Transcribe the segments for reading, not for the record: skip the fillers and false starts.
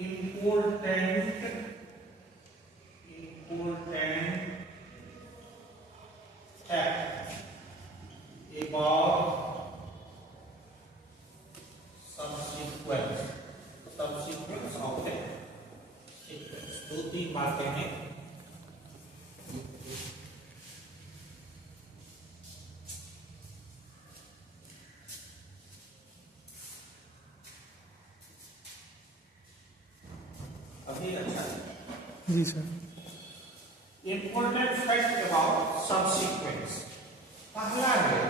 important fact about subsequence of the sequence. 2-3 बार कहने अभी अच्छा जी sir. Important fact about subsequence. पहला है,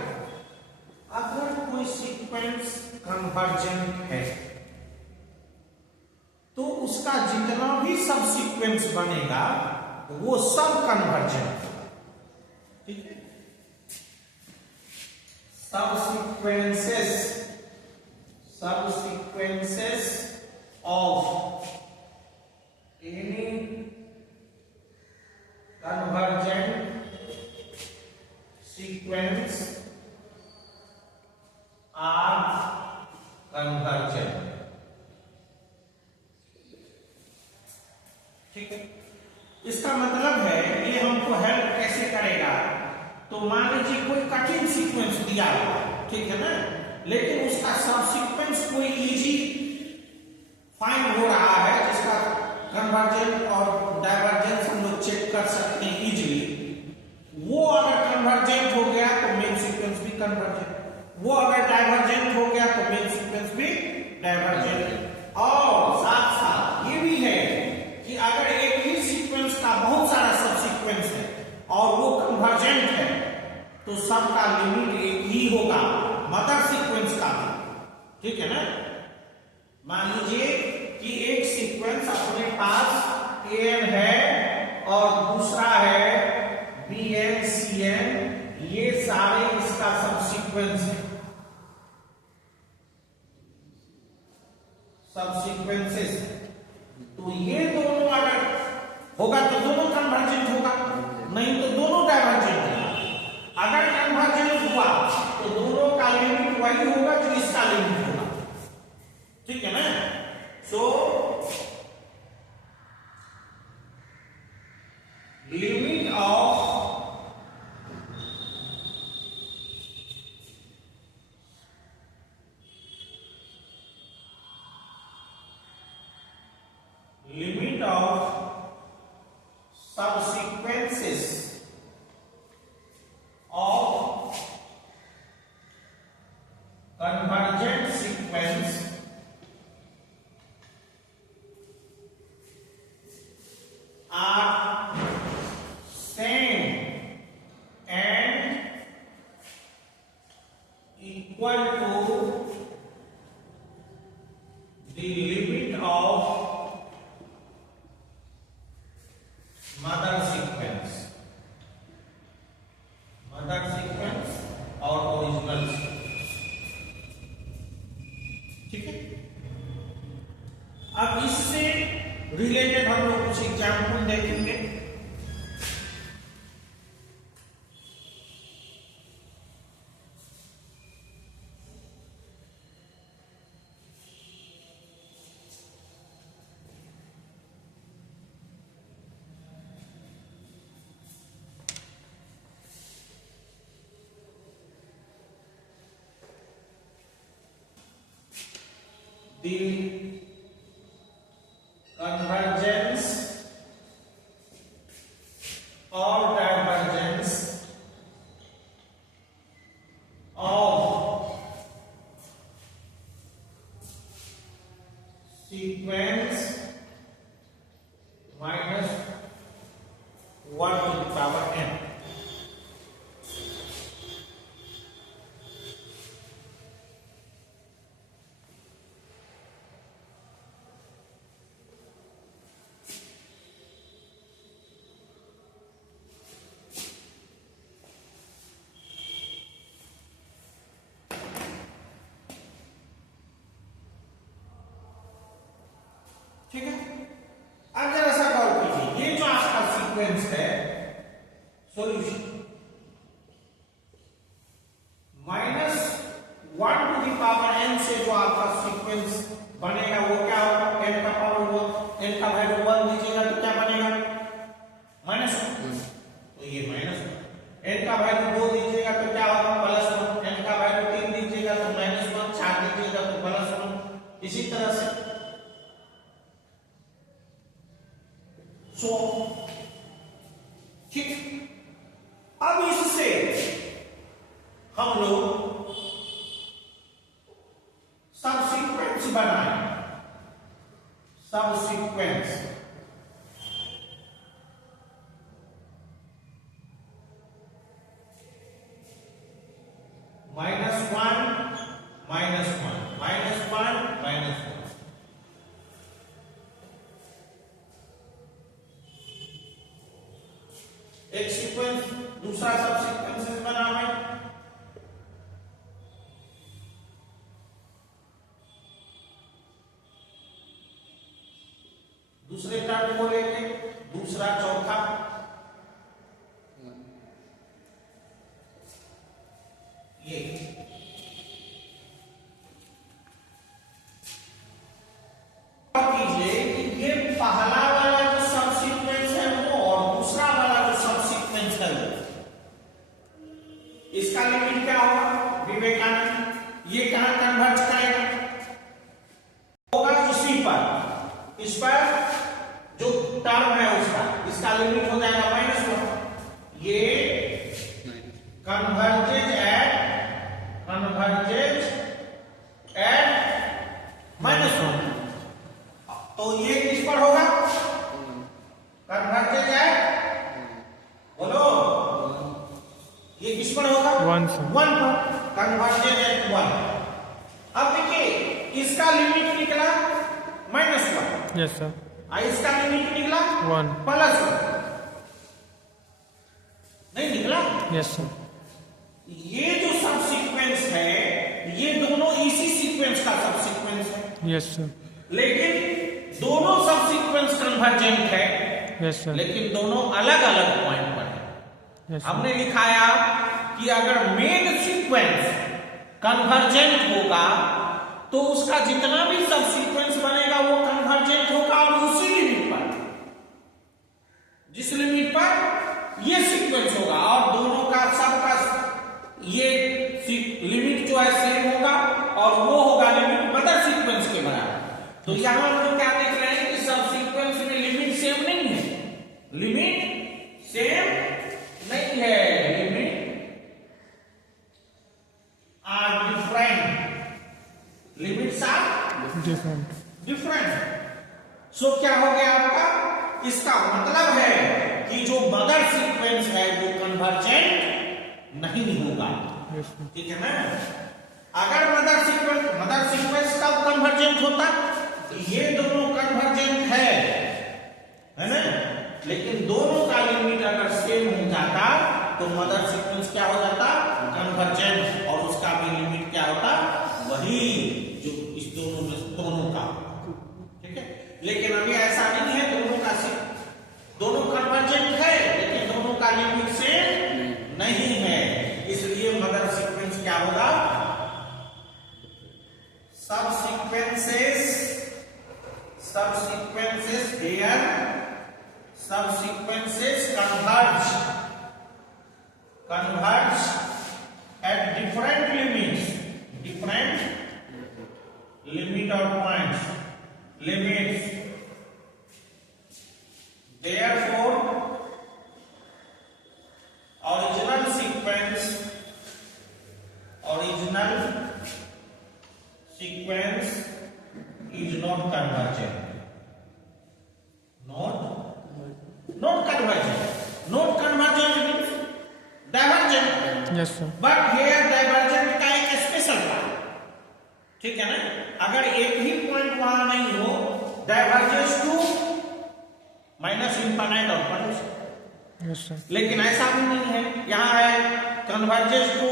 अगर कोई सीक्वेंस कन्वर्जेंट है तो उसका जितना भी सबसीक्वेंस बनेगा वो सब कन्वर्जेंट होगा। ठीक है, सबसीक्वेंसेस of any convergent sequence are convergent। ठीक है, इसका मतलब है ये हमको हेल्प कैसे करेगा। तो मान लीजिए कोई कठिन सीक्वेंस दिया हुआ, ठीक है ना, लेकिन उसका सबसीक्वेंस कोई इजी फाइंड हो रहा है जिसका कन्वर्जेंट और डाइवर्जेंस हम लोग चेक कर सकते हैं इजीली। वो अगर कन्वर्जेंट हो गया तो मेन सीक्वेंस भी कन्वर्जेंट, वो अगर डाइवर्जेंट हो गया तो मेन सीक्वेंस भी डाइवर्जेंट। और साथ साथ ये भी है कि अगर एक ही सीक्वेंस का बहुत सारा सब सीक्वेंस है और वो कन्वर्जेंट है तो सबका लिमिट एक ही होगा, मदर सीक्वेंस का भी। ठीक है ना, मान लीजिए कि एक सीक्वेंस अपने पास एन है और दूसरा है बी एन सी एन, ये सारे इसका सब सीक्वेंस है, सब सीक्वेंसेस। तो ये दोनों अगर होगा तो दोनों कन्वर्जेंट होगा, नहीं तो दोनों डाइवर्जेंट होगा। अगर कन्वर्जेंट हुआ तो दोनों का लिमिट वही होगा जो इसका लिमिट होगा। ठीक है ना, so limit of subsequences of convergent sequence are same and equal to the limit of mother sequence और ओरिजिनल सीक्वेंस। ठीक है, अब इससे रिलेटेड हम लोग कुछ एग्जाम्पल देखेंगे। The convergence or divergence of sequence minus 1 to the power n। ठीक है, अब जरा सा गौर कीजिए, ये जो आपका सीक्वेंस है solution -1 to the power n से जो आपका सीक्वेंस बनेगा वो क्या होगा, n का पावर वो इसी तरह से सो ठीक। अब इससे हम लोग सब सीक्वेंस बनाए, सब सीक्वेंस -1 -1 -1 -1 एक सीक्वेंस, दूसरा सब सीक्वेंसेस बनावे। दूसरे टर्म को लेके दूसरा चौथा, ये कीजिए कि ये पहला वाला जो सब सीक्वेंस है वो और दूसरा वाला जो सब सीक्वेंस है इसका लिमिट क्या होगा विवेकानंद, ये कहां कन्वर्ज करेगा होगा इसी पर, इस पर जो टर्म है उसका, इसका लिमिट हो जाएगा -1। ये कन्वर्जेज एट -1, तो ये किस पर होगा कन्वर्जेज एट, बोलो ये किस पर होगा 1 पर, कन्वर्जेज एट 1। अब देखिए इसका लिमिट निकला -1, यस सर, इसका लिमिट निकला 1 +1, नहीं निकला। यस सर, ये जो सब सीक्वेंस है ये दोनों इसी सीक्वेंस का सब सीक्वेंस है, यस सर, लेकिन दोनों सब सीक्वेंस कन्वर्जेंट है, यस सर, लेकिन दोनों अलग अलग पॉइंट पर है। यस हमने लिखाया कि अगर मेन सीक्वेंस कन्वर्जेंट होगा तो उसका जितना भी सब सीक्वेंस बनेगा वो कन्वर्जेंट होगा और उसी लिमिट पर, जिस लिमिट पर ये सीक्वेंस होगा, और दोनों का सबका ये लिमिट जो है सेम होगा और वो होगा लिमिट मदर सीक्वेंस के बराबर। तो यहां हम लोग क्या देख रहे हैं कि सब सीक्वेंस में लिमिट सेम नहीं है, लिमिट सेम नहीं है, limit are different, limits are different. So क्या हो गया आपका, इसका मतलब है कि जो मदर सीक्वेंस है वो कन्वर्जेंट नहीं होगा, ठीक है ना। अगर मदर सीक्वेंस कब कन्वर्जेंट होता, ये दोनों कन्वर्जेंट है ना, लेकिन दोनों का लिमिट अगर सेम हो जाता तो मदर सीक्वेंस क्या हो जाता कन्वर्जेंट, और उसका भी लिमिट क्या होता वही जो इस दोनों का, ठीक है। लेकिन अभी ऐसा नहीं है, दोनों कन्वर्जेंट है लेकिन दोनों का लिमिट सेम नहीं है, इसलिए मदर सीक्वेंस क्या होगा, सब सीक्वेंसेस here, सब sequences converge at different limit or points, limits, therefore original sequence is not convergent, not convergent means divergent, yes sir, but here divergent का एक स्पेशल पार्ट, ठीक है ना। अगर एक ही पॉइंट वहां नहीं हो, डाइवर्जेंस टू -∞ और पॉइंट्स, यस सर, लेकिन ऐसा भी नहीं है, यहां है कन्वर्जेंस टू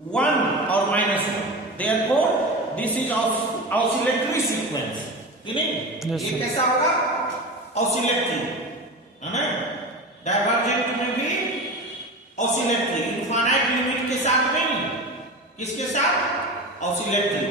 1 और -1, therefore this is oscillatory sequence, नहीं Yes, ये sir. कैसा होगा oscillatory, है ना। डाइवर्जेंट में भी oscillatory, इनफाइनाइट लिमिट के साथ नहीं, किसके साथ oscillatory,